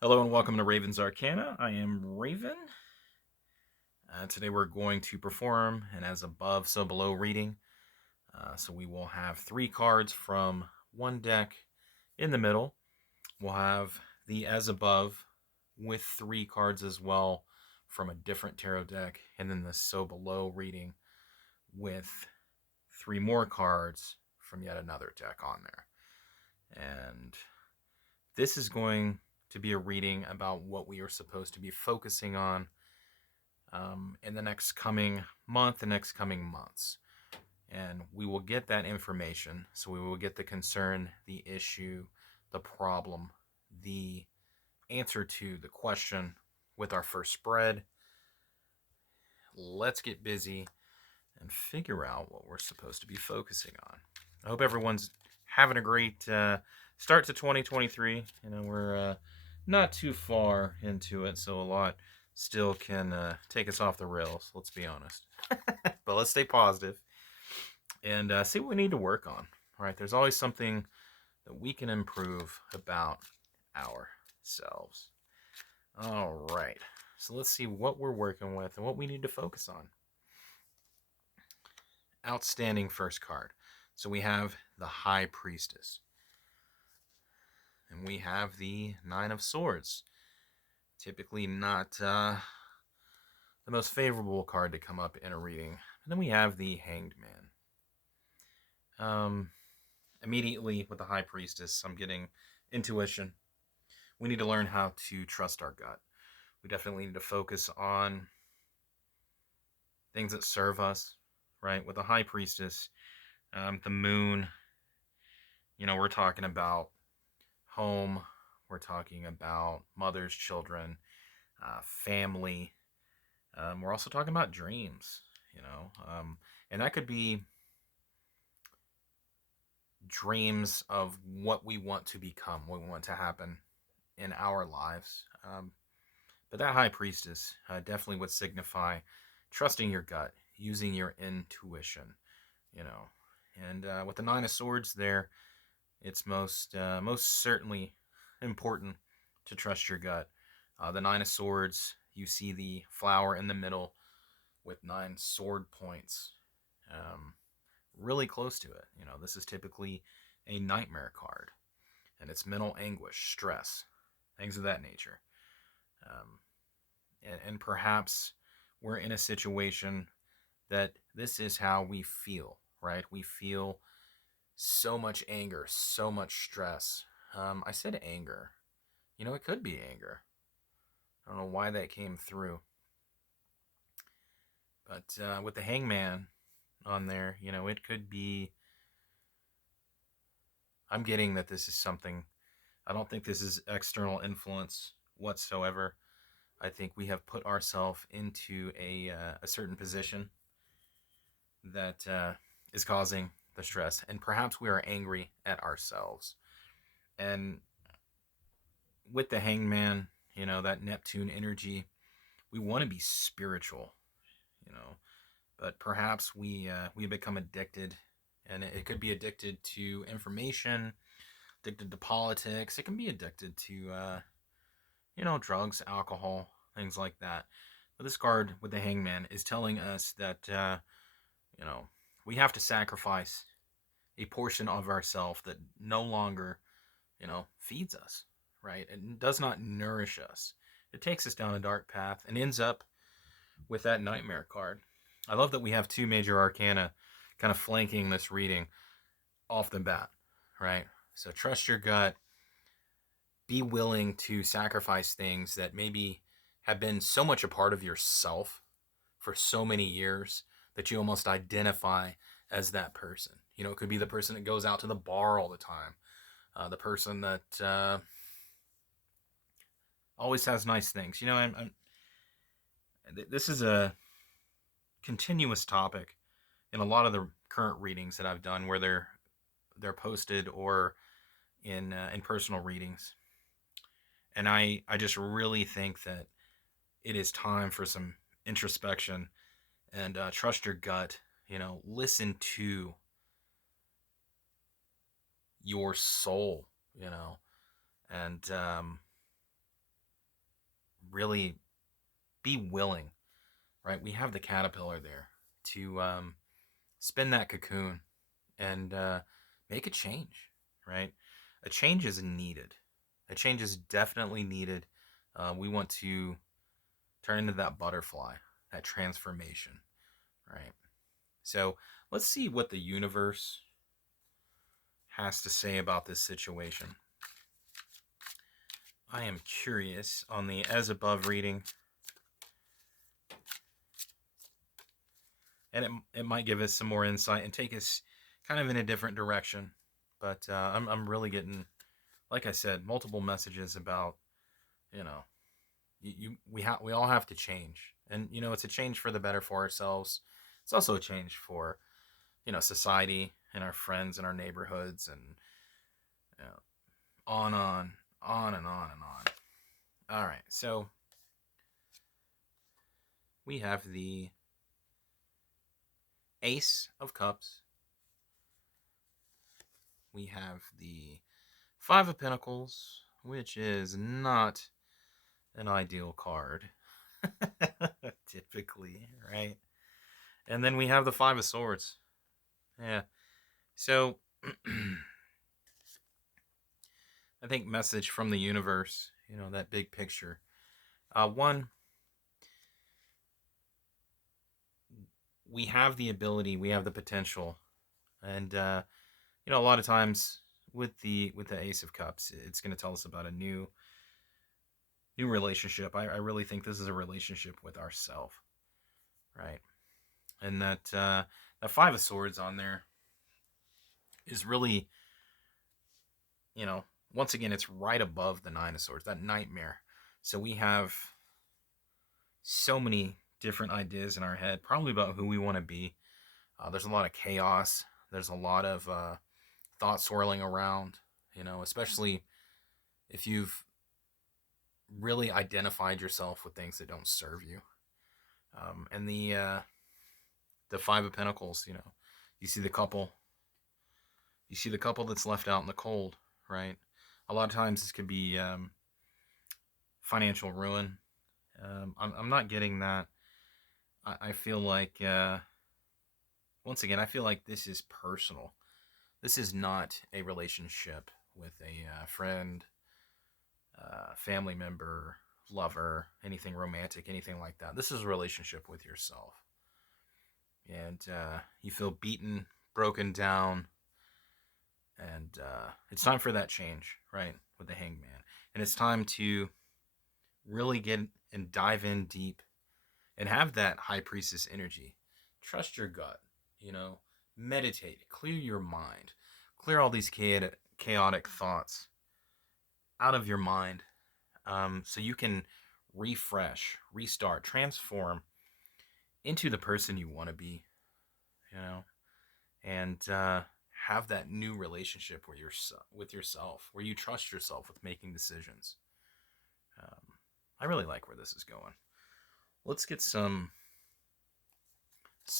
Hello and welcome to Raven's Arcana. I am Raven. Today we're going to perform an as above, so below reading. So we will have 3 cards from one deck in the middle. We'll have the as above with 3 cards as well from a different tarot deck. And then the so below reading with 3 more cards from yet another deck on there. And this is going to be a reading about what we are supposed to be focusing on in the next coming month, the next coming months. And we will get that information. So we will get the concern, the issue, the problem, the answer to the question with our first spread. Let's get busy and figure out what we're supposed to be focusing on. I hope everyone's having a great start to 2023. We're not too far into it, so a lot still can take us off the rails, let's be honest. But let's stay positive and see what we need to work on. All right, there's always something that we can improve about ourselves. All right, so let's see what we're working with and what we need to focus on. Outstanding first card. So we have the High Priestess. And we have the Nine of Swords. Typically not the most favorable card to come up in a reading. And then we have the Hanged Man. Immediately with the High Priestess, I'm getting intuition. We need to learn how to trust our gut. We definitely need to focus on things that serve us, right? With the High Priestess, the Moon, we're talking about home, we're talking about mothers, children, family. We're also talking about dreams, and that could be dreams of what we want to become, what we want to happen in our lives. But that High Priestess definitely would signify trusting your gut, using your intuition, you know. And with the Nine of Swords there, it's most certainly important to trust your gut. The Nine of Swords, you see the flower in the middle with 9 sword points, really close to it. This is typically a nightmare card, and it's mental anguish, stress, things of that nature. Um, and perhaps we're in a situation that this is how we feel, right? We feel so much anger, so much stress. I said anger. It could be anger. I don't know why that came through. But with the hangman on there, it could be. I'm getting that this is something. I don't think this is external influence whatsoever. I think we have put ourselves into a certain position that is causing the stress, and perhaps we are angry at ourselves. And with the hangman, that Neptune energy, we want to be spiritual, you know, but perhaps we become addicted, and it could be addicted to information, addicted to politics. It can be addicted to drugs, alcohol, things like that. But this card with the hangman is telling us that you know we have to sacrifice a portion of ourself that no longer feeds us, right? It does not nourish us. It takes us down a dark path and ends up with that nightmare card. I love that we have 2 major arcana kind of flanking this reading off the bat, right? So trust your gut. Be willing to sacrifice things that maybe have been so much a part of yourself for so many years that you almost identify as that person. It could be the person that goes out to the bar all the time, the person that always has nice things. This is a continuous topic in a lot of the current readings that I've done, where they're posted or in personal readings, and I just really think that it is time for some introspection and trust your gut. Listen to your soul. And really be willing, right? We have the caterpillar there to spin that cocoon and make a change, right? A change is needed. A change is definitely needed. We want to turn into that butterfly, that transformation, right? So let's see what the universe has to say about this situation. I am curious on the as above reading, and it might give us some more insight and take us kind of in a different direction. But I'm really getting, like I said, multiple messages about, you know, we all have to change, and it's a change for the better for ourselves. It's also a change for society and our friends and our neighborhoods, and you know, on and on and on. All right, so we have the Ace of Cups. We have the Five of Pentacles, which is not an ideal card, typically, right? And then we have the Five of Swords. Yeah. So, I think message from the universe, that big picture. One, we have the ability, we have the potential, and a lot of times with the Ace of Cups, it's going to tell us about a new relationship. I really think this is a relationship with ourself, right? And that Five of Swords on there is really, once again, it's right above the Nine of Swords, that nightmare. So we have so many different ideas in our head, probably about who we want to be. There's a lot of chaos. There's a lot of thoughts swirling around, especially if you've really identified yourself with things that don't serve you. And the Five of Pentacles, you see the couple. You see the couple that's left out in the cold, right? A lot of times this could be financial ruin. I'm not getting that. I feel like, once again, I feel like this is personal. This is not a relationship with a friend, family member, lover, anything romantic, anything like that. This is a relationship with yourself. And you feel beaten, broken down, and it's time for that change, right, with the Hangman. And it's time to really get and dive in deep and have that High Priestess energy. Trust your gut, meditate, clear your mind, clear all these chaotic thoughts out of your mind, so you can refresh, restart, transform into the person you want to be, and have that new relationship with yourself, where you trust yourself with making decisions. I really like where this is going. Let's get some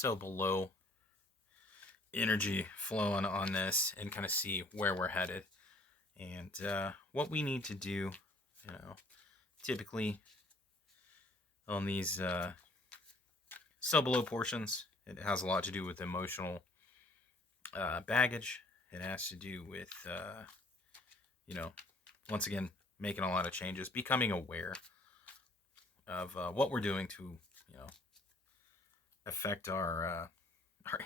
below energy flowing on this and kind of see where we're headed and what we need to do. Typically on these below portions, it has a lot to do with emotional baggage. It has to do with, once again, making a lot of changes, becoming aware of what we're doing to, affect our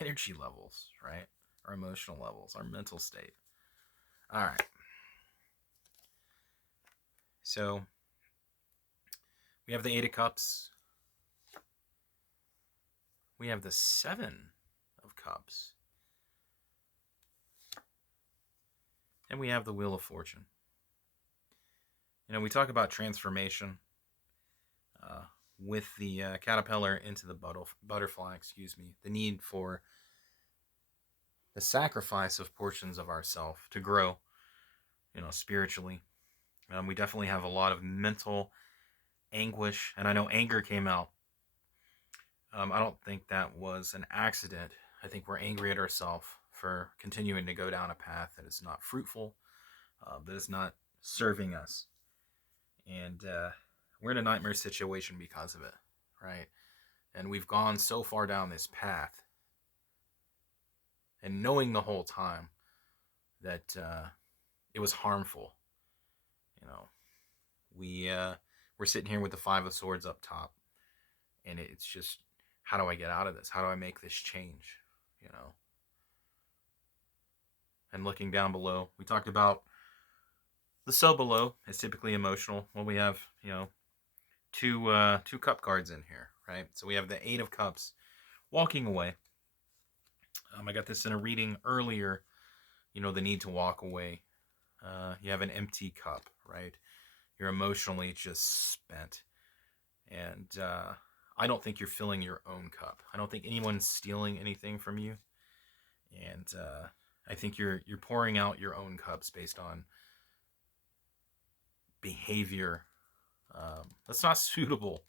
energy levels, right? Our emotional levels, our mental state. All right. So we have the Eight of Cups. We have the Seven of Cups. And we have the Wheel of Fortune. We talk about transformation with the caterpillar into the butterfly, the need for the sacrifice of portions of ourself to grow, spiritually. We definitely have a lot of mental anguish, and I know anger came out. I don't think that was an accident. I think we're angry at ourselves for continuing to go down a path that is not fruitful, that is not serving us. And We're in a nightmare situation because of it, right? And we've gone so far down this path, and knowing the whole time that it was harmful. You know, we're sitting here with the Five of Swords up top, and it's just, how do I get out of this? How do I make this change? You know, and looking down below, we talked about the so below is typically emotional. Well, we have, two cup cards in here, right? So we have the Eight of Cups, walking away. I got this in a reading earlier. The need to walk away. You have an empty cup, right? You're emotionally just spent, and I don't think you're filling your own cup. I don't think anyone's stealing anything from you, and I think you're pouring out your own cups based on behavior that's not suitable,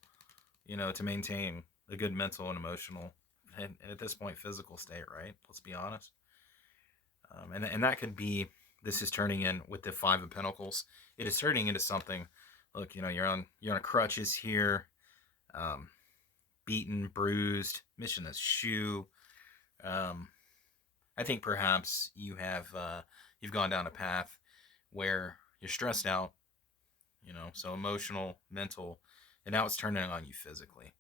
to maintain a good mental and emotional, and at this point, physical state, right? Let's be honest. And that could be, this is turning in with the Five of Pentacles. It is turning into something. Look, you're on crutches here, beaten, bruised, missing a shoe. I think perhaps you've gone down a path where you're stressed out, so emotional, mental, and now it's turning on you physically.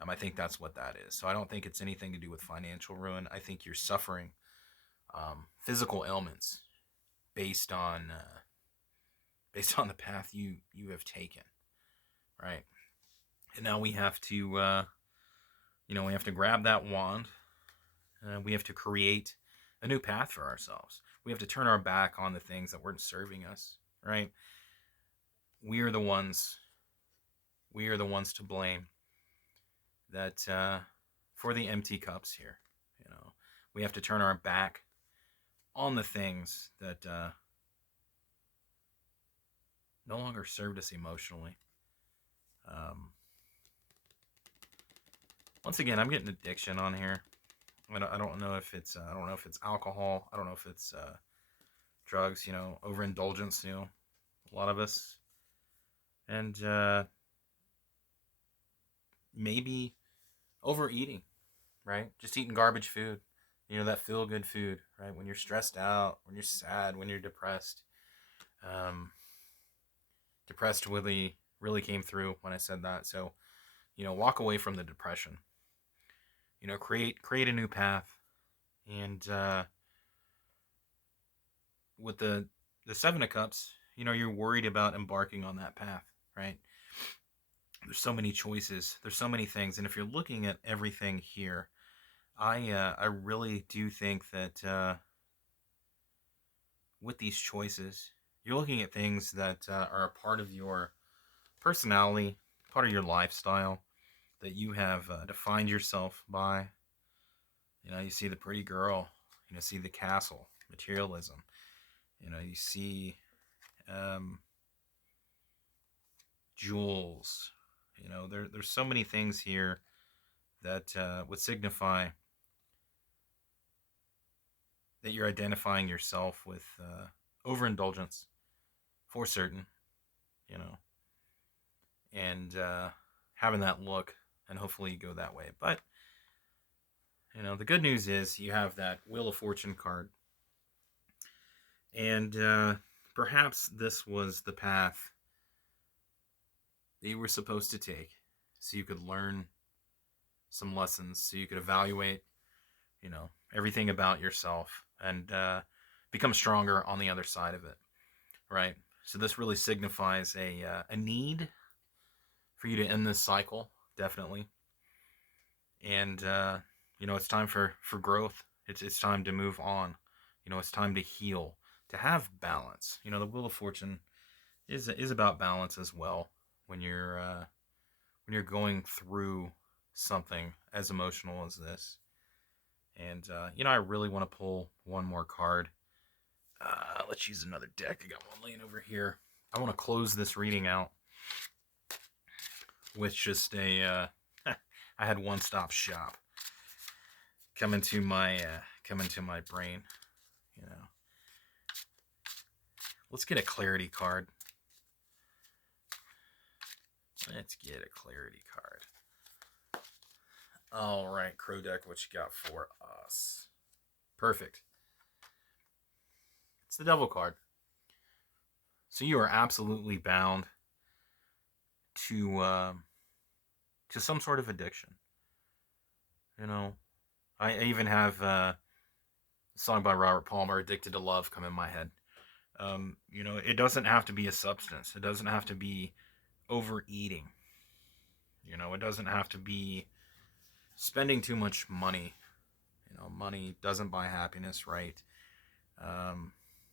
I think that's what that is. So I don't think it's anything to do with financial ruin. I think you're suffering physical ailments based on the path you have taken, right? And now we have to we have to grab that wand. We have to create a new path for ourselves. We have to turn our back on the things that weren't serving us, right? We are the ones to blame that for the empty cups here. We have to turn our back on the things that no longer served us emotionally. Once again, I'm getting addiction on here. I don't know if it's alcohol. I don't know if it's drugs. Overindulgence. A lot of us, and maybe overeating, right? Just eating garbage food. That feel good food, right? When you're stressed out, when you're sad, when you're depressed. Depressed really came through when I said that. So, walk away from the depression. Create a new path. And with the Seven of Cups, you're worried about embarking on that path, right? There's so many choices. There's so many things. And if you're looking at everything here, I really do think that with these choices, you're looking at things that are a part of your personality, part of your lifestyle, that you have defined yourself by. You see the pretty girl, see the castle, materialism. You see jewels. There's so many things here that would signify that you're identifying yourself with overindulgence, for certain, and having that look, and hopefully you go that way. But the good news is you have that Wheel of Fortune card, and perhaps this was the path that you were supposed to take, so you could learn some lessons, so you could evaluate, everything about yourself, and become stronger on the other side of it, right? So this really signifies a need for you to end this cycle, definitely. And it's time for growth. It's time to move on. It's time to heal, to have balance. The Wheel of Fortune is about balance as well. When you're going through something as emotional as this. And I really want to pull one more card. Let's use another deck. I got one laying over here. I want to close this reading out with just I had one stop shop come into my brain. Let's get a clarity card. Let's get a clarity card. All right, Crow Deck, what you got for us? Perfect. It's the Devil card. So you are absolutely bound to some sort of addiction. You know, I even have a song by Robert Palmer, "Addicted to Love," come in my head. It doesn't have to be a substance. It doesn't have to be overeating. It doesn't have to be spending too much money. Money doesn't buy happiness, right?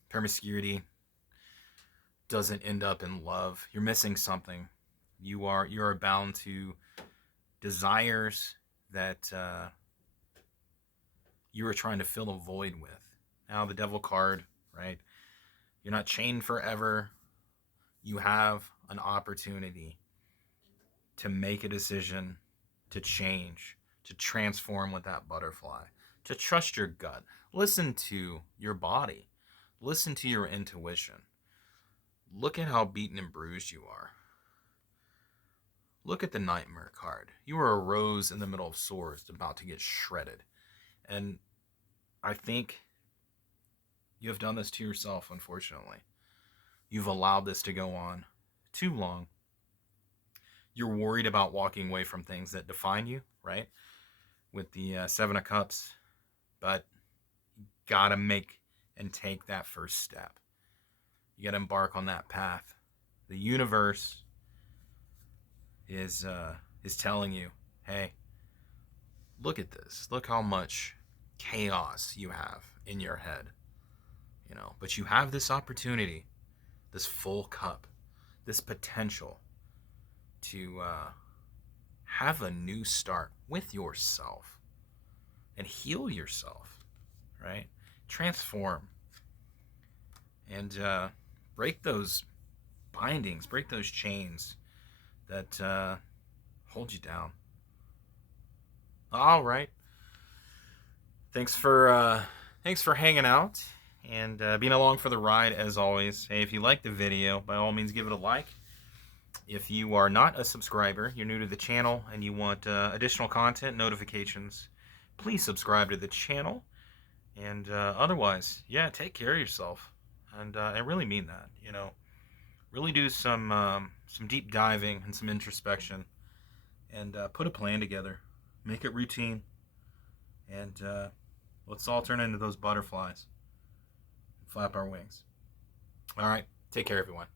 Promiscuity doesn't end up in love. You're missing something. You are bound to desires that you are trying to fill a void with. Now the Devil card, right? You're not chained forever. You have an opportunity to make a decision, to change, to transform with that butterfly, to trust your gut. Listen to your body. Listen to your intuition. Look at how beaten and bruised you are. Look at the Nightmare card. You are a rose in the middle of swords about to get shredded. And I think you have done this to yourself, unfortunately. You've allowed this to go on too long. You're worried about walking away from things that define you, right? With the Seven of Cups. But you gotta make and take that first step. You gotta embark on that path. The universe is telling you, hey, look at this. Look how much chaos you have in your head. But you have this opportunity, this full cup, this potential to have a new start with yourself and heal yourself, right? Transform and break those bindings, break those chains that hold you down. All right. Thanks for hanging out and being along for the ride as always. Hey, if you like the video, by all means give it a like. If you are not a subscriber, you're new to the channel, and you want additional content, notifications, please subscribe to the channel. And otherwise, yeah, take care of yourself. And I really mean that, Really do some deep diving and some introspection. And put a plan together. Make it routine. And let's all turn into those butterflies. Flap our wings. All right. Take care, everyone.